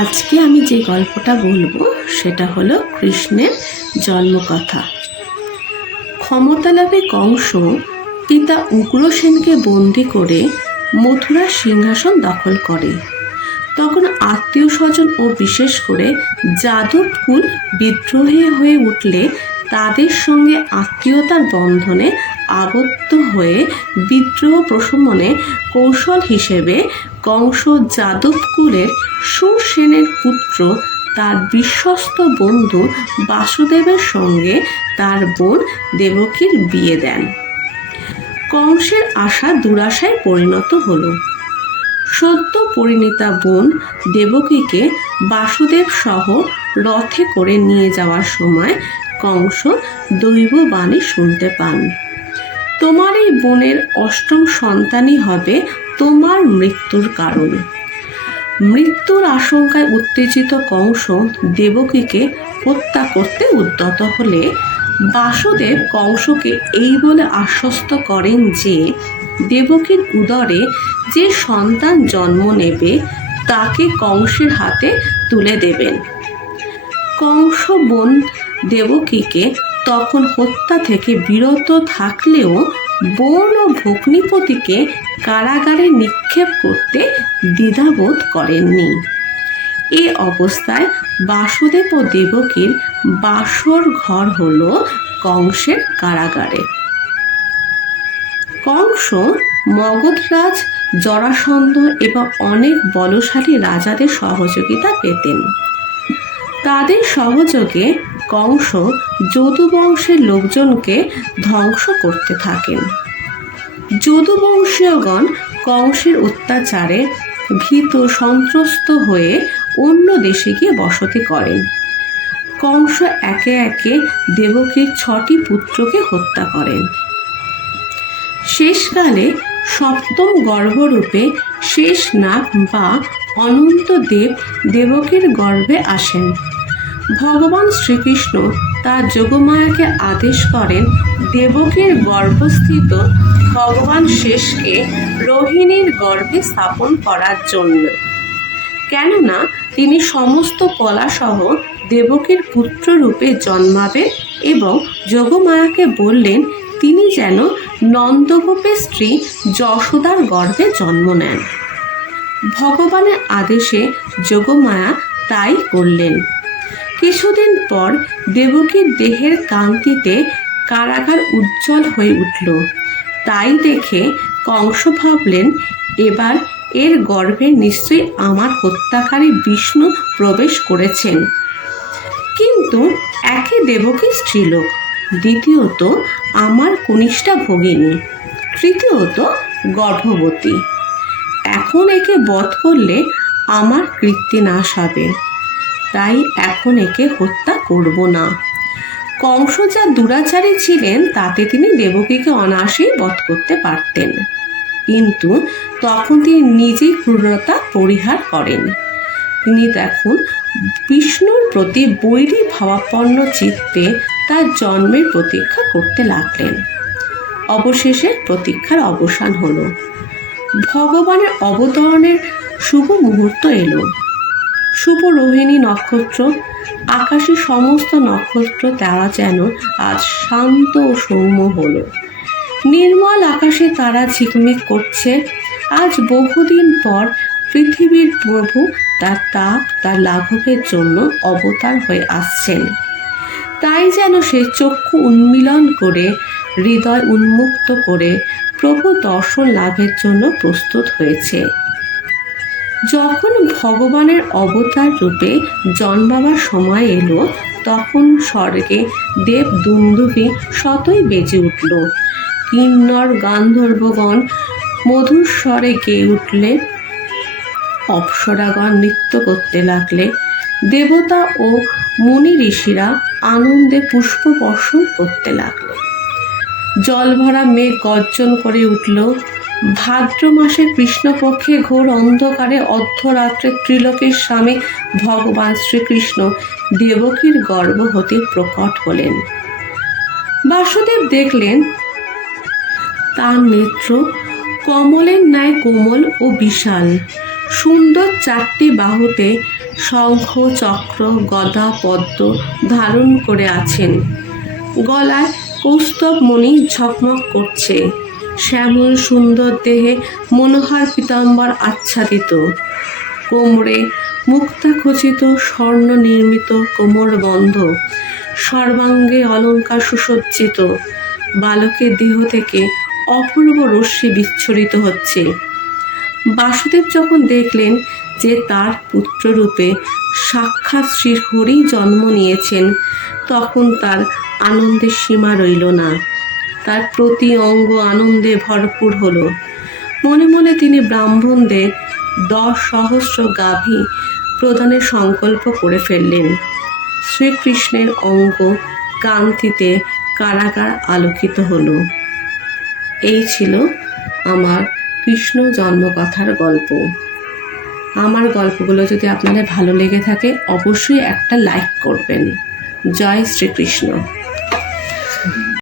আজকে আমি যে গল্পটা বলবো সেটা হলো কৃষ্ণের জন্মকথা। ক্ষমতালাভী কংস পিতা উগ্রসেনকে বন্দি করে মথুরার সিংহাসন দখল করে। তখন আত্মীয় স্বজন ও বিশেষ করে যাদবকুল বিদ্রোহী হয়ে উঠলে তাদের সঙ্গে আত্মীয়তার বন্ধনে আবদ্ধ হয়ে বিদ্রোহ প্রশমনে কৌশল হিসেবে কংস যাদবকুলের শূরসেনের পুত্র তার বিশ্বস্ত বন্ধু বাসুদেবের সঙ্গে তার বোন দেবকীর বিয়ে দেন। কংসের আশা দুরাশায় পরিণত হলো। সদ্য পরিণীতা বোন দেবকীকে বাসুদেব সহ রথে করে নিয়ে যাওয়ার সময় কংস দৈববাণী শুনতে পান, তোমার এই বোনের অষ্টম সন্তানই হবে তোমার মৃত্যুর কারণ। মৃত্যুর আশঙ্কায় উত্তেজিত কংস দেবকীকে হত্যা করতে উদ্যত হলে বাসুদেব কংসকে এই বলে আশ্বস্ত করেন যে দেবকীর উদরে যে সন্তান জন্ম নেবে তাকে কংসের হাতে তুলে দেবেন। কংস বোন দেবকীকে তখন হত্যা থেকে বিরত থাকলেও বোন ও ভগ্নিপতিকে কারাগারে নিক্ষেপ করতে দ্বিধাবোধ করেননি। এ অবস্থায় বাসুদেব ও দেবকীর বাসর ঘর হল কংসের কারাগারে। কংস মগধরাজ জরাসন্ধ এবং অনেক বলশালী রাজাদের সহযোগিতা পেতেন। তাদের সহযোগে কংস যদুবংশের লোকজনকে ধ্বংস করতে থাকেন। যদুবংশীয়গণ কংসের অত্যাচারে ভীত সন্ত্রস্ত হয়ে অন্য দেশে গিয়ে বসতি করেন। কংস একে একে দেবকীর 6টি পুত্রকে হত্যা করেন। শেষকালে সপ্তম গর্ভরূপে শেষনাগ বা অনন্তদেব দেবকীর গর্ভে আসেন। ভগবান শ্রীকৃষ্ণ তার যোগমায়াকে আদেশ করেন দেবকীর গর্ভস্থিত ভগবান শেষকে রোহিণীর গর্ভে স্থাপন করার জন্য, কেননা তিনি সমস্ত কলাসহ দেবকীর পুত্ররূপে জন্মাবেন এবং যোগমায়াকে বললেন তিনি যেন নন্দগোপের স্ত্রী যশোদার গর্ভে জন্ম নেন। ভগবানের আদেশে যোগমায়া তাই করলেন। কিছুদিন পর দেবকীর দেহের কান্তিতে কারাগার উজ্জ্বল হয়ে উঠল। তাই দেখে কংস ভাবলেন এবার এর গর্ভে নিশ্চয়ই আমার হত্যাকারী বিষ্ণু প্রবেশ করেছেন। কিন্তু একে দেবকীর স্ত্রীলোক, দ্বিতীয়ত আমার কনিষ্ঠা ভগিনী, তৃতীয়ত গর্ভবতী। এখন একে বধ করলে আমার কীর্তি নাশ হবে, তাই এখন একে হত্যা করব না। কংস যা দুরাচারী ছিলেন তাতে তিনি দেবকীকে অনায়াসেই বধ করতে পারতেন, কিন্তু তখন তিনি নিজেই ক্রূরতা পরিহার করেন। তিনি তখন বিষ্ণুর প্রতি বৈরী ভাবাপন্ন চিত্তে তার জন্মের প্রতীক্ষা করতে লাগলেন। অবশেষে প্রতীক্ষার অবসান হলো। ভগবানের অবতরণের শুভ মুহূর্ত এলো। শুভ রোহিণী নক্ষত্র, আকাশে সমস্ত নক্ষত্র তারা যেন আজ শান্ত ও সৌম্য হলো। নির্মল আকাশে তারা ঝিকমিক করছে। আজ বহুদিন পর পৃথিবীর প্রভু তার লাঘবের জন্য অবতার হয়ে আসছেন। তাই যেন সে চক্ষু উন্মীলন করে হৃদয় উন্মুক্ত করে প্রভু দর্শন লাভের জন্য প্রস্তুত হয়েছে। যখন ভগবানের অবতার রূপে জন্মাবার সময় এলো তখন স্বর্গে দেব দুন্দুভি শতই বেজে উঠল। কিন্নর গান্ধর্বগণ মধুর স্বরে গেয়ে উঠলে, অপ্সরাগণ নৃত্য করতে লাগলে, দেবতা ও মুনি ঋষিরা আনন্দে পুষ্প বর্ষণ করতে লাগলে। জলভরা মেঘ গর্জন করে উঠল। ভাদ্র মাসের কৃষ্ণপক্ষে ঘোর অন্ধকারে অর্ধরাত্রে ত্রিলোকের স্বামী ভগবান শ্রীকৃষ্ণ দেবকীর গর্ভ হতে প্রকট হলেন। বাসুদেব দেখলেন তার নেত্র কমলের ন্যায় কোমল ও বিশাল। সুন্দর 4টি বাহুতে শঙ্খ চক্র গদা পদ্ম ধারণ করে আছেন। গলায় কৌস্তব মণি ঝকমক করছে। শ্যামল সুন্দর দেহে মনোহর পীতাম্বর আচ্ছাদিত। কোমরে মুক্তা খচিত স্বর্ণ নির্মিত কোমরবন্ধ, সর্বাঙ্গে অলঙ্কার সুসজ্জিত। বালকের দেহ থেকে অপূর্ব রশ্মি বিচ্ছুরিত হচ্ছে। বাসুদেব যখন দেখলেন যে তার পুত্ররূপে সাক্ষাৎ শ্রী হরি জন্ম নিয়েছেন, তখন তার আনন্দের সীমা রইল না। তার প্রতি অঙ্গ আনন্দে ভরপুর হলো। মনে মনে তিনি ব্রাহ্মণদের 10,000 গাভী প্রদানের সংকল্প করে ফেললেন। শ্রীকৃষ্ণের অঙ্গ কান্তিতে কারাগার আলোকিত হলো। এই ছিল আমার কৃষ্ণ জন্মকথার গল্প। আমার গল্পগুলো যদি আপনাদের ভালো লেগে থাকে, অবশ্যই একটা লাইক করবেন। জয় শ্রীকৃষ্ণ।